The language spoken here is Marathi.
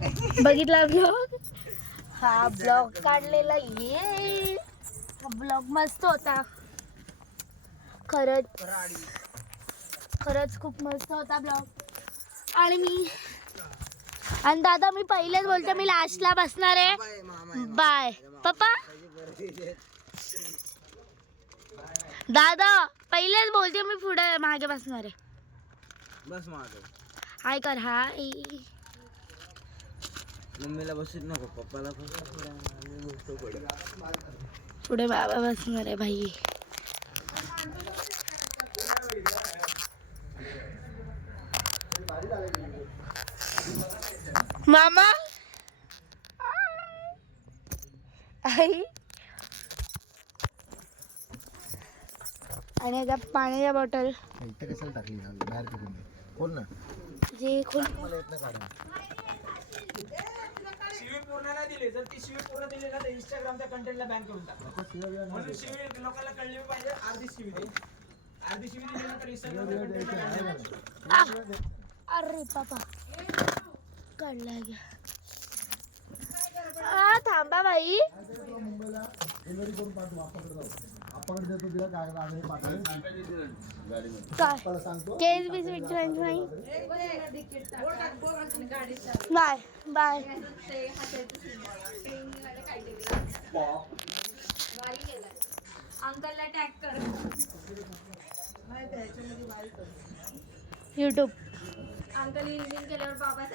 बघितला ब्लॉग? हा ब्लॉग काढलेला ये हा ब्लॉग मस्त होता खरंच खरंच खूप मस्त होता ब्लॉग आणि दादा मी पहिलेच बोलते मी लास्टला बसणार आहे बाय पप्पा दादा पहिलेच बोलते मी पुढे मागे बसणार आहे बस मागे हाय कर हाय मम्मीला बसत नको पप्पाला पुढे बाबा बसणार आहे भाई मामा आई आणि आता पाण्याच्या बॉटल इथे कशाला टाकली बाहेर फेकून दे. खोल ना जे खोल मला येत नाही काढून. शिवी पूर्ण नाही दिली जर ती शिवी पूर्ण दिली ना तर इंस्टाग्रामच्या कंटेंटला बॅन करून टाक म्हणून शिवी लोकांना कळली पाहिजे अर्धी शिवी दे अर्धी शिवी दिली ना तर इंस्टाग्रामच्या कंटेंटला बॅन अरे पापा काढला घ्या थांबा बाई मुंबईला डिलिव्हरी करून पाठवू आपाकडे जाऊ आपाकडे देतो तिला काय आम्ही पाठवू काय सांगतो केस बिस्किट फ्रेंच नाही बाय बाय अंकलला टॅग कर यूट्यूब अंकल इंजिन केल्यावर बाबा